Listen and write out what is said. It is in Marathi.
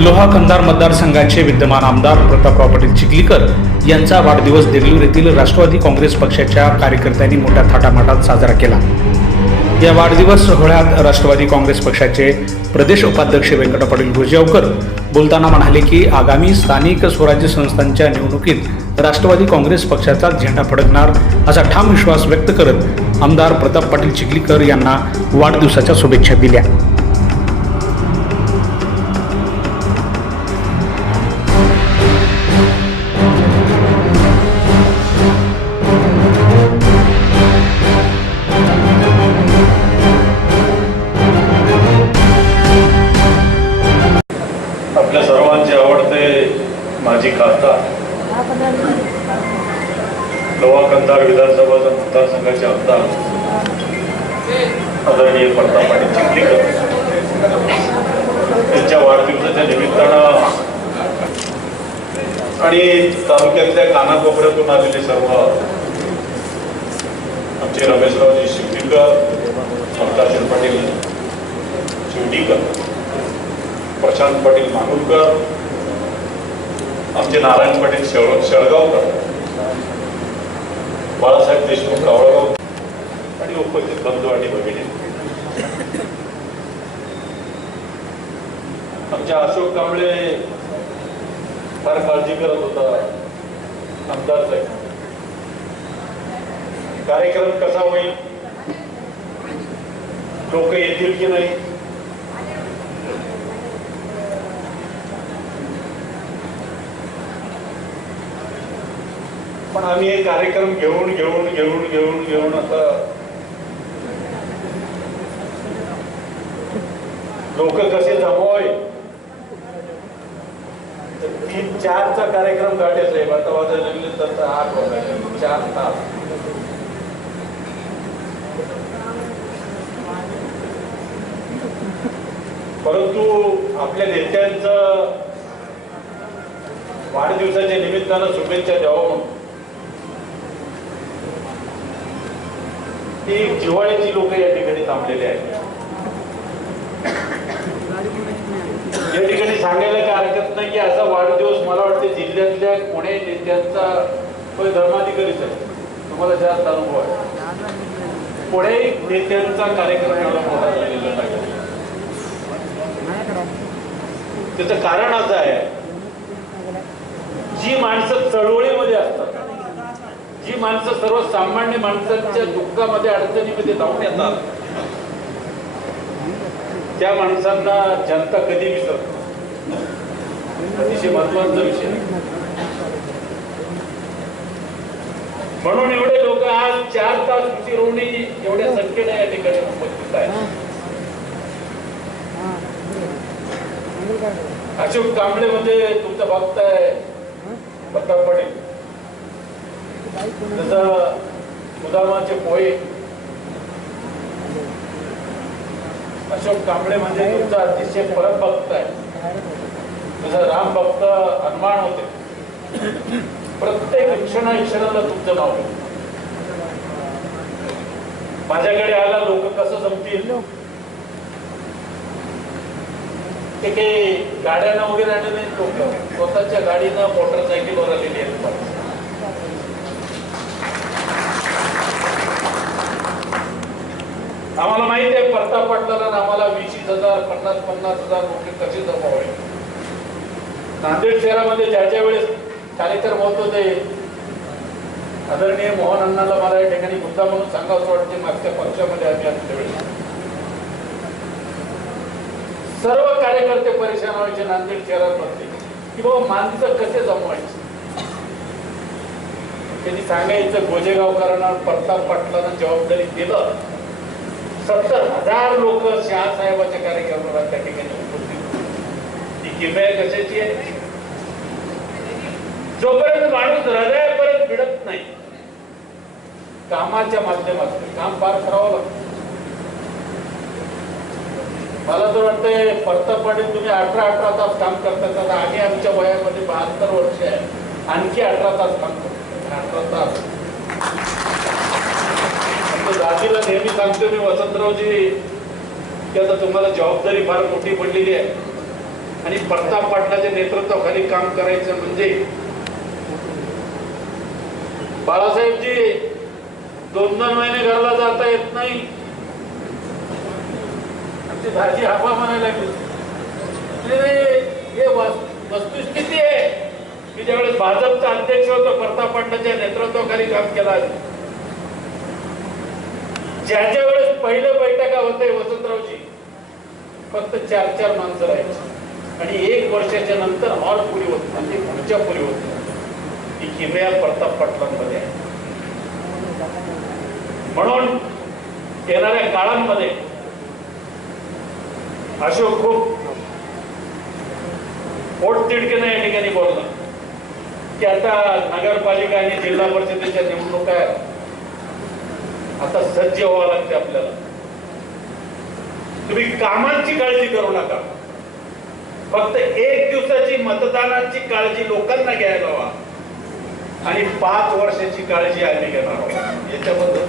लोहा कंधार मतदारसंघाचे विद्यमान आमदार प्रतापराव पाटील चिखलीकर यांचा वाढदिवस देगलूर येथील राष्ट्रवादी काँग्रेस पक्षाच्या कार्यकर्त्यांनी मोठ्या थाटामाटात साजरा केला. या वाढदिवस सोहळ्यात राष्ट्रवादी काँग्रेस पक्षाचे प्रदेश उपाध्यक्ष व्यंकट पाटील गुरजावकर बोलताना म्हणाले की आगामी स्थानिक स्वराज्य संस्थांच्या निवडणुकीत राष्ट्रवादी काँग्रेस पक्षाचा झेंडा फडकणार असा ठाम विश्वास व्यक्त करत आमदार प्रताप पाटील चिखलीकर यांना वाढदिवसाच्या शुभेच्छा दिल्या. माजी खासदार लोहा कंधार विधानसभा मतदारसंघाचे आमदार। आदरणीय प्रताप पाटील चिखलीकर। त्यांच्या वाढदिवसाच्या निमित्तानं आणि तालुक्यातल्या कानाकोपऱ्यातून आलेले सर्व आमचे रमेशरावजी शिवडीकर ममताशील पाटील शिवडीकर प्रशांत पाटील मानुरकर आमचे नारायण पाटील शेळ शेळगावकर बाळासाहेब देशमुख कावळगाव आणि उपस्थित बंधू आणि भगिनी. आमच्या अशोक कांबळे फार काळजी करत होता आमदार साहेब. कार्यक्रम कसा होईल? लोक येतील की नाही? पण आम्ही हे कार्यक्रम घेऊन घेऊन घेऊन घेऊन घेऊन आता लोक कसे जमवाय तीन चारचा कार्यक्रम गाठायचा आहे आता वाजायला लागले तर आठ वाजायला चार तास. परंतु आपल्या नेत्यांचं वाढदिवसाच्या निमित्तानं शुभेच्छा द्यावं म्हणून. ती जिव्हाळ्याची लोक या ठिकाणी थांबलेली आहेत. या ठिकाणी सांगायला काय हरकत नाही की असा वाढदिवस मला वाटते जिल्ह्यातल्या पुणे नेत्यांचा धर्माधिकारीच आहे तुम्हाला जास्त अनुभव आहे. पुणे नेत्यांचा कार्यक्रम एवढा मोठा झालेला नाही त्याचं कारण असं आहे. जी माणसं चळवळीमध्ये असतात जी माणसं सर्वसामान्य माणसांच्या दुःखामध्ये अडचणीमध्ये धावून येतात त्या माणसांना जनता कधी विसरत अतिशय महत्त्वाचा विषय म्हणून एवढे लोक आज चार तास उशिरवणी एवढ्या संख्येने या ठिकाणी उपस्थित आहेत. अशोक कांबळे म्हणजे तुमचं बघताय पाटील जसं मुदामाचे पोहे. अशोक कांबळे म्हणजे तुमचा अतिशय परत भक्त आहे. जसं राम भक्त हनुमान होते. प्रत्येक क्षणा क्षणाला तुमचं नाव माझ्याकडे आला लोक कसं जमतील? ते काही गाड्यांना वगैरे आले नाही लोक. स्वतःच्या गाडीनं मोटरसायकलवर आलेली आहेत. आम्हाला माहिती आहे परता पडताना आम्हाला वीस हजार पन्नास पन्नास हजार नोकरी कशी जमावे नांदेड शहरामध्ये ज्या ज्या वेळेस कार्यक्रम होत होते आदरणीय मोहन अण्णाला मला या ठिकाणी मुद्दा म्हणून सांगावं वाटते मागच्या पक्षामध्ये आम्ही असल्या वेळेस. सर्व कार्यकर्ते परेशान व्हायचे नांदेड शहरामध्ये की बाबा माणसं कसे जमवायचे? त्यांनी सांगायचं गोजेगावकरांना प्रताप पाटलांना जबाबदारी दिलं. सत्तर हजार लोक शहासाहेबाच्या कार्यक्रमाला त्या ठिकाणी उपस्थित ती किमया कशाची आहे? जोपर्यंत माणूस हृदयापर्यंत भिडत नाही कामाच्या माध्यमातून काम पार करावं लागतं. मला तर वाटतंय प्रताप तुम्ही अठरा अठरा तास काम करता करता आम्ही आमच्या वयामध्ये बहात्तर वर्ष आहे. आणखी अठरा तास काम करतो. अठरा तास. आमच्या नेहमी सांगतो मी वसंतरावजी की आता तुम्हाला जबाबदारी फार मोठी पडलेली आहे. आणि प्रताप पाटलाच्या नेतृत्वाखाली काम करायचं म्हणजे बाळासाहेबजी दोन दोन महिने घरला जाता येत नाही. आमची भाजी हवा म्हणायला लागली. हे वस्तुस्थिती आहे. की ज्यावेळेस भाजपचा अध्यक्ष होतो प्रताप पाटलाच्या नेतृत्वाखाली काम केला ज्या ज्या वेळेस पहिल्या बैठका होते वसंतरावची फक्त चार चार माणसं राहायची. आणि एक वर्षाच्या नंतर हॉल पुरी होत म्हणजे पुढच्या पुरी होत. ही किमया प्रताप पाटलांमध्ये आहे. म्हणून येणाऱ्या काळांमध्ये अशोक खूप पोटतिडकीनं या ठिकाणी बोलला. की आता नगरपालिका आणि जिल्हा परिषदेच्या निवडणुका आहेत आता सज्ज व्हावं लागते आपल्याला. तुम्ही कामांची काळजी करू नका. फक्त एक दिवसाची मतदानाची काळजी लोकांना घ्यायला हवा. आणि पाच वर्षाची काळजी आम्ही घेणार आहोत. याच्याबद्दल